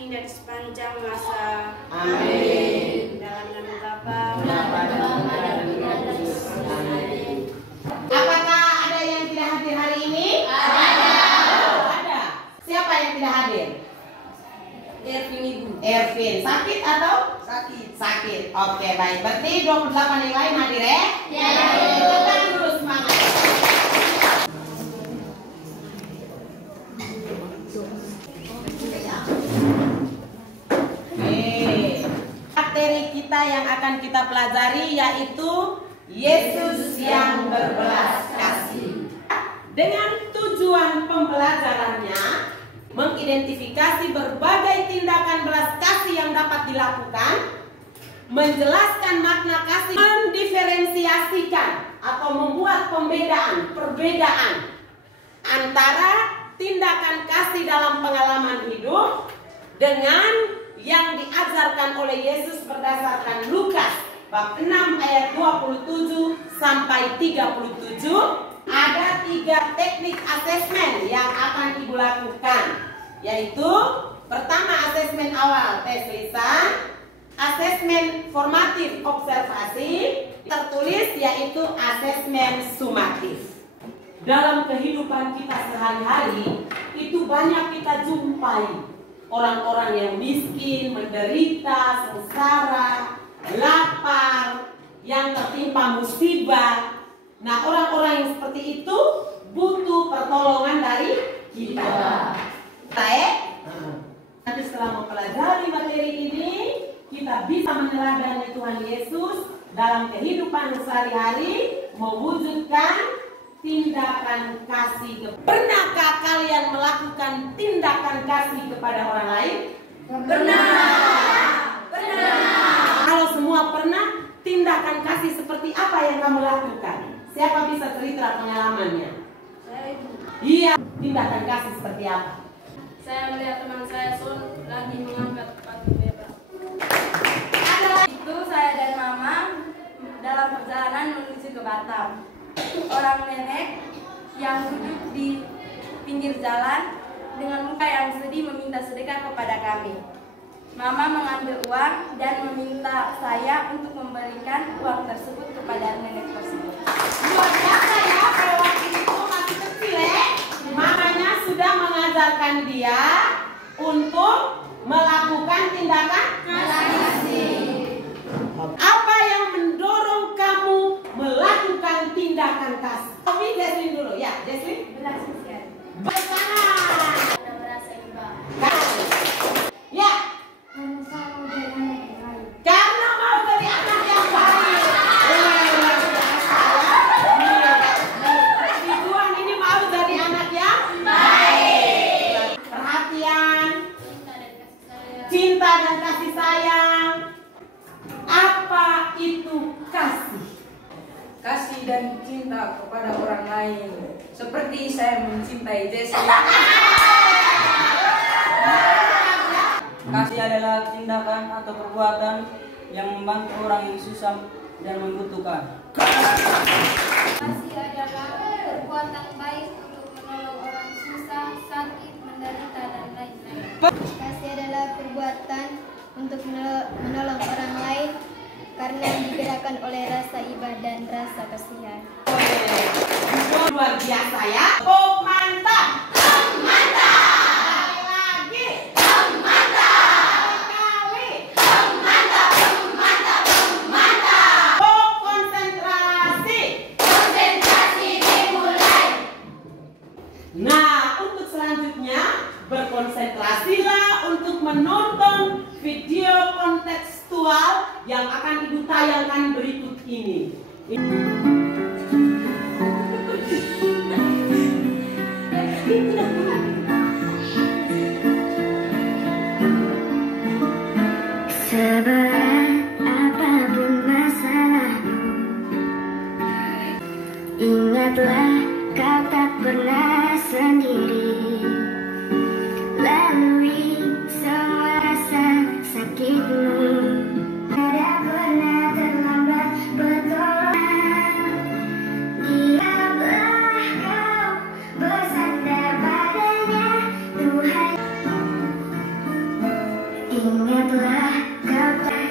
kami dan sepanjang masa. Amin. Dalam nama Bapa, Apakah ada yang tidak hadir hari ini? Ada. Ada. Siapa yang tidak hadir? Ervin Ibu. Ervin. Sakit atau? Sakit. Sakit. Oke, baik. Berarti 28 yang lain hadir ya? Ya. Tekan dulu semangat. Materi kita yang akan kita pelajari yaitu Yesus yang berbelas kasih. Dengan tujuan pembelajarannya mengidentifikasi berbagai tindakan belas kasih yang dapat dilakukan, menjelaskan makna kasih, mendiferensiasikan atau membuat perbedaan antara tindakan kasih dalam pengalaman hidup dengan yang diajarkan oleh Yesus berdasarkan Lukas bab 6 ayat 27 sampai 37. Ada 3 teknik asesmen yang akan Ibu lakukan, yaitu pertama asesmen awal tes lisan, asesmen formatif observasi, tertulis yaitu asesmen sumatif. Dalam kehidupan kita sehari-hari itu banyak kita jumpai orang-orang yang miskin, menderita, sengsara, lapar, yang tertimpa musibah. Nah, orang-orang yang seperti itu butuh pertolongan dari kita. Baik? Nanti setelah mempelajari materi ini, kita bisa meneladani Tuhan Yesus dalam kehidupan sehari-hari, mewujudkan tindakan kasih. Pernahkah kalian melakukan tindakan kasih kepada orang lain? Pernah. Kalau semua pernah, tindakan kasih seperti apa yang kamu lakukan? Siapa bisa cerita pengalamannya? Saya Ibu. Iya, tindakan kasih seperti apa? Saya melihat teman saya Sun lagi mengangkat batu bebas. Itu saya dan Mama dalam perjalanan menuju ke Batam. Orang nenek yang duduk di pinggir jalan dengan muka yang sedih meminta sedekah kepada kami. Mama mengambil uang dan meminta saya untuk memberikan uang tersebut kepada nenek tersebut. Luar biasa ya, kalau waktu itu masih kecil ya, mamanya sudah mengajarkan dia untuk melakukan tindakan kasih. Apa yang mendorong kamu melakukan tindakan kasih? Tapi Jesslyn dulu ya, Jesslyn. Belas kasihan. Bersama. Ada merasa iba. Ya. Karena mau jadi anak yang baik. Tuhan ini mau jadi anak yang baik. Perhatian, cinta dan kasih sayang. Apa itu kasih? Kasih dan cinta kepada orang lain, seperti saya mencintai Jessie. Kasih adalah tindakan atau perbuatan yang membantu orang yang susah dan membutuhkan. Kasih adalah perbuatan baik untuk menolong orang susah, sakit, menderita, dan lain-lain. Kasih adalah perbuatan untuk menolong orang lain karena digerakkan oleh rasa iba dan rasa kasihan. Luar biasa ya. Oh mantap. Mantap. Lagi. Mantap. Kali. Mantap. Oh konsentrasi. Konsentrasi dimulai. Nah, untuk selanjutnya berkonsentrasilah untuk menonton video kontekstual yang akan Ibu tayangkan berikut ini. Seberat apapun masalahmu, ingatlah kau tak pernah sendiri. Lalui semua rasa sakitmu, tidak pernah terlambat bertolak. Dia Ingatlah kau tak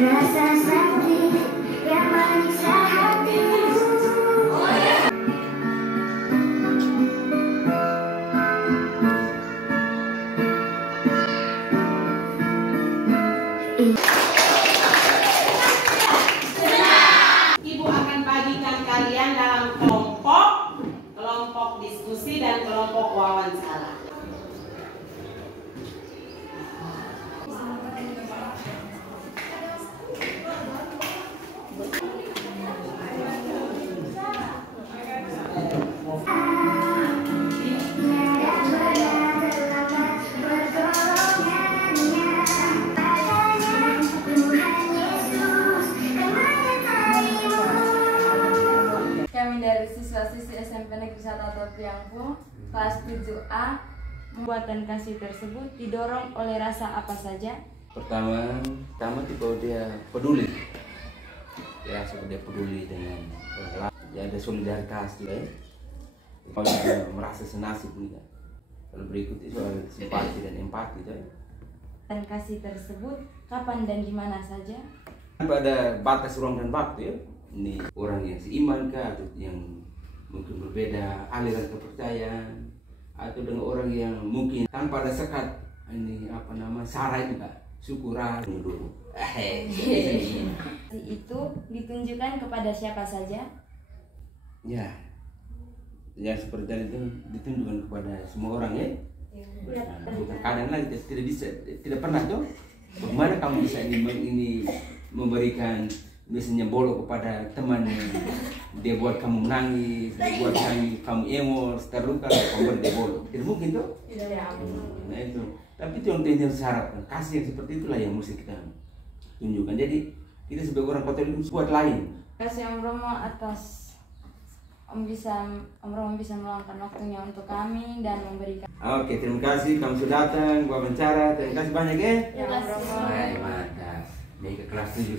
rasa sakit yang menyiksa hatimu. Ibu akan bagikan kalian dalam kelompok diskusi dan kelompok wawancara. Kami dari siswa-siswi SMP Negeri 1 atau Priangpung, kelas 7A, pembuatan kasih tersebut didorong oleh rasa apa saja? Pertama itu bahwa dia peduli, ya dia peduli dengan orang lain, ya ada solidaritas juga ya. Kalau dia merasa senasib juga. Kalau berikut itu soal simpati dan empati ya. Dan kasih tersebut kapan dan di mana saja? Pada batas ruang dan waktu ya. Ini orang yang seiman kah, atau yang mungkin berbeda aliran kepercayaan, atau dengan orang yang mungkin tanpa ada sekat ini sara juga syukuran dulu. Itu ditunjukkan kepada siapa saja? Ya seperti itu ditunjukkan kepada semua orang ya. Bukan kadang lagi tidak pernah tuh. Bagaimana kamu bisa ini memberikan biasanya bolo kepada teman, dia buat kamu menangis, dia buat kamu emos, terluka, kamu beri dia bolo. Tidak mungkin tuh. Nah itu. Tapi itu yang kita harapkan. Kasih yang seperti itulah yang mesti kita tunjukkan. Jadi kita sebagai orang Katolik itu buat lain. Kasih Om Romo atas Om Romo bisa meluangkan waktunya untuk kami dan memberikan. Oke, terima kasih kamu sudah datang, gua wawancara. Terima kasih banyak ya. Ya Om Romo. Baik, mantap. Naik ke kelas 7.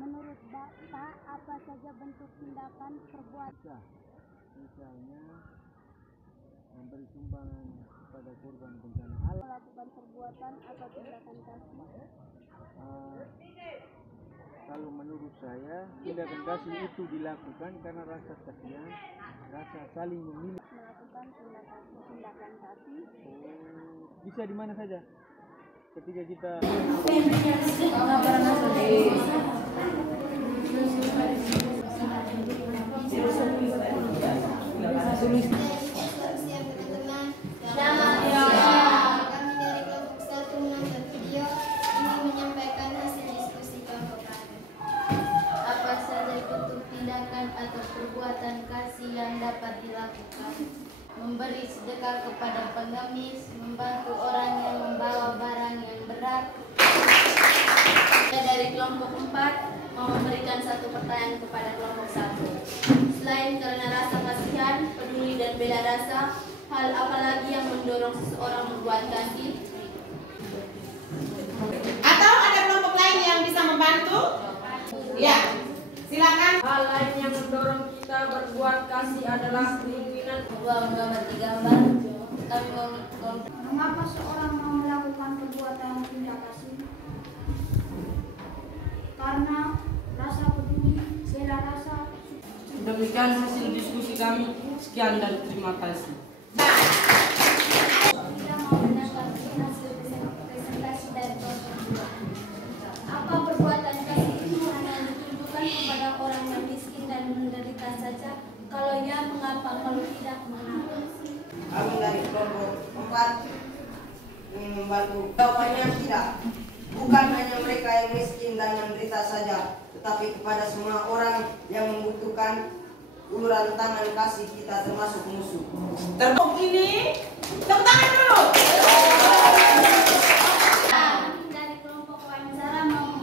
Menurut Bapak, apa saja bentuk tindakan perbuatan? Misalnya memberi sumbangan kepada korban bencana alam, Melakukan perbuatan atau tindakan kasih? kalau menurut saya tindakan kasih itu dilakukan karena rasa kasihan, rasa saling memilih. Melakukan tindakan kasih? Bisa di mana saja ketika kita Selamat siang. Kami dari kelompok 1 menonton video ini menyampaikan hasil diskusi kelompok kami. Apa saja bentuk tindakan atau perbuatan kasih yang dapat dilakukan? Memberi sedekah kepada pengemis, membantu orang yang membawa barang yang berat. Saya dari kelompok 4 mau memberikan satu pertanyaan kepada kelompok 1. Selain karena rasa kasihan, peduli dan bela rasa, hal apa lagi yang mendorong seseorang membuat kasih? Atau ada kelompok lain yang bisa membantu? Ya, silakan. Hal lain yang mendorong kita berbuat kasih adalah keinginan Menggambar di gambar, kami Mengapa seorang mau melakukan perbuatan tindak kasih? Karena rasa peduli, bela rasa. Demikian hasil diskusi kami. Sekian dan terima kasih. Kita mau mendengar hasil presentasi dari kelompok 2. Apa perbuatan kasih itu hanya ditujukan kepada orang yang miskin dan menderita saja? Kalau ya, mengapa? Kalau tidak, mengapa? Kami dari kelompok 4 ingin membantu. Jawabannya tidak. Bukan hanya mereka yang miskin dan menderita saja, tetapi kepada semua orang yang membutuhkan uluran tangan kasih kita termasuk musuh. Kelompok ini, tepuk tangan dulu. Kami dari kelompok wawancara mau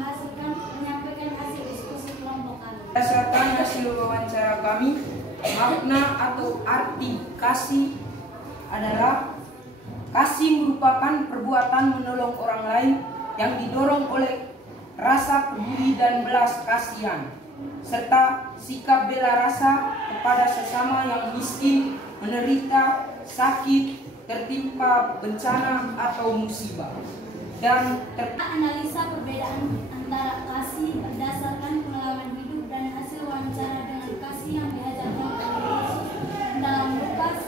menyampaikan hasil diskusi kelompok kami. Berdasarkan hasil wawancara kami, makna atau arti kasih adalah kasih merupakan perbuatan menolong orang lain yang didorong oleh rasa peduli dan belas kasihan. serta sikap bela rasa kepada sesama yang miskin, menderita, sakit, tertimpa bencana atau musibah, dan analisa perbedaan antara kasih berdasarkan pengalaman hidup dan hasil wawancara dengan kasih yang diajarkan oleh Yesus dalam Lukas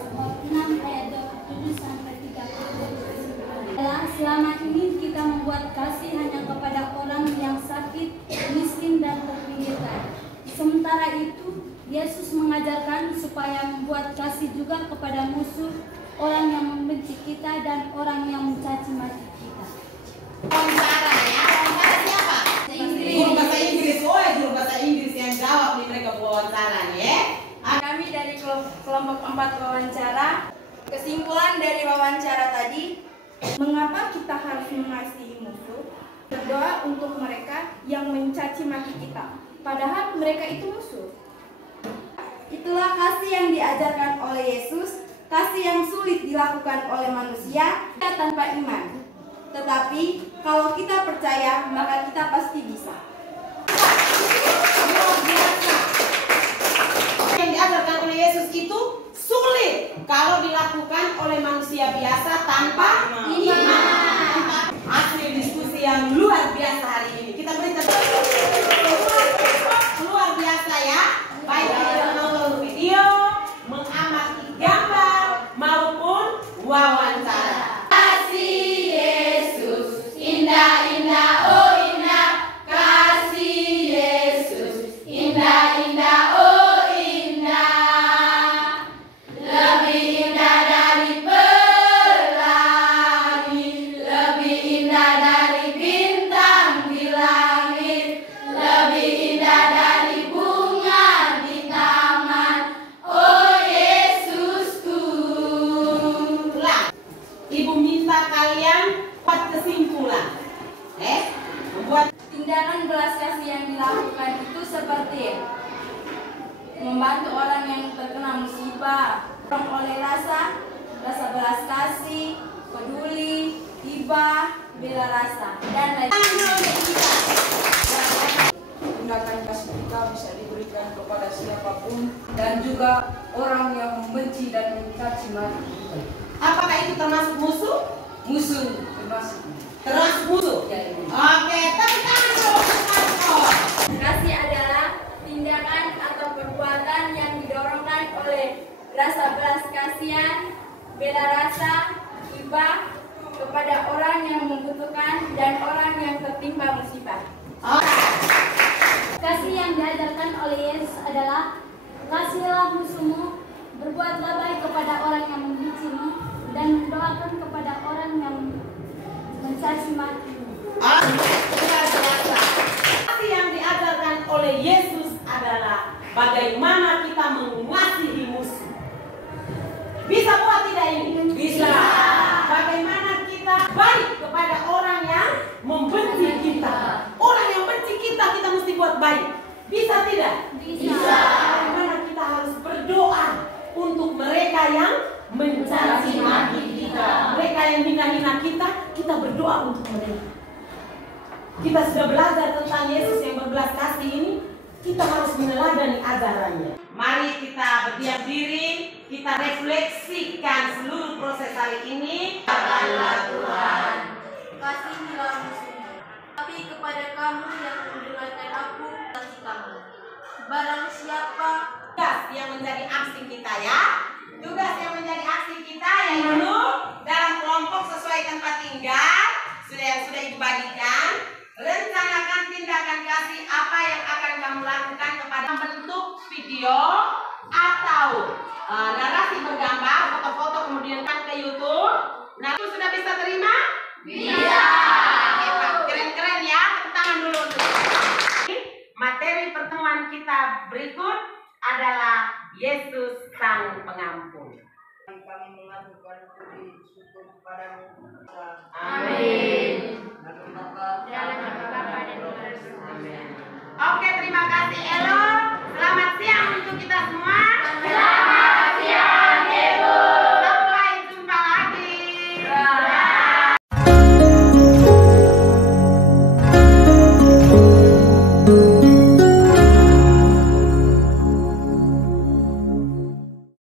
6 ayat 27 sampai 30. Selama ini kita membuat kasih hanya kepada orang yang sakit, miskin, dan terpinggirkan. Sementara itu, Yesus mengajarkan supaya membuat kasih juga kepada musuh, orang yang membenci kita, dan orang yang mencaci maki kita. Wawancara ya, wawancara siapa? Guru bahasa Inggris. Oh ya, guru bahasa Inggris yang jawab nih mereka wawancara ya. Kami dari kelompok 4 wawancara. Kesimpulan dari wawancara tadi, mengapa kita harus mengasihi musuh? Berdoa untuk mereka yang mencaci maki kita, padahal mereka itu musuh. Itulah kasih yang diajarkan oleh Yesus, kasih yang sulit dilakukan oleh manusia tanpa iman. Tetapi kalau kita percaya, maka kita pasti bisa. Yang diajarkan oleh Yesus itu sulit kalau dilakukan oleh manusia biasa tanpa iman. Hasil diskusi yang luar biasa hari ini. Kita berikan luar biasa ya. Baik kita menonton video, mengamati gambar maupun wawancara. Kasih Yesus indah-indah, oh indah. Kasih Yesus indah-indah, oh indah. Lebih indah dari pelangi, lebih indah dari bintang di langit, lebih indah dari bunga di taman. Oh Yesusku. Ibu minta kalian buat kesimpulan. Membuat Tindakan belas kasih yang dilakukan itu seperti membantu orang yang terkena musibah, oleh rasa belas kasih, peduli, hibah, bela rasa, dan lain-lain. tindakan kasih kita bisa diberikan kepada siapapun dan juga orang yang membenci dan mencaci maki kita. apakah itu termasuk musuh? Musuh termasuk. Termasuk musuh. Ya, Ibu. Oke, tepuk tangan dulu. Kasih adalah tindakan atau perbuatan yang didorongkan oleh rasa belas kasihan, bela rasa, hibah kepada orang yang membutuhkan dan orang yang tertimpa musibah. Kasih yang diajarkan oleh Yesus adalah kasihilah musuhmu, berbuatlah baik kepada orang yang membencimu, dan mendoakan kepada orang yang mencaci makimu. Kasih yang diajarkan oleh Yesus adalah bagaimana kita mengasihi musuh. Bisa buat tidak ini? Bisa. Bagaimana kita baik kepada orang yang membenci kita. Orang yang benci kita, kita mesti buat baik. Bisa tidak? Bisa. Bagaimana kita harus berdoa untuk mereka yang mencaci maki kita. Mereka yang hina-hina kita, kita berdoa untuk mereka. Kita sudah belajar tentang Yesus yang berbelas kasih ini. Kita harus meneladani ajarannya. Mari kita berdiam diri, kita refleksikan seluruh proses hari ini. Katakanlah Tuhan. Kasihilah musuhmu, tapi kepada kamu yang mendengarkan aku, kasih kamu. Barang siapa Tugas yang menjadi aksi kita ya. Tugas yang menjadi aksi kita yaitu dalam kelompok sesuai tempat tinggal sudah Ibu bagikan. Rencanakan tindakan kasih apa yang akan kamu lakukan kepada bentuk video atau narasi bergambar, foto-foto kemudian kan ke YouTube. Nah, itu sudah bisa terima? Bisa. Hebat, keren-keren ya. Tepuk tangan dulu. Materi pertemuan kita berikut adalah Yesus Sang Pengampun. Kami mengaturkan puji syukur kepadamu. Amin.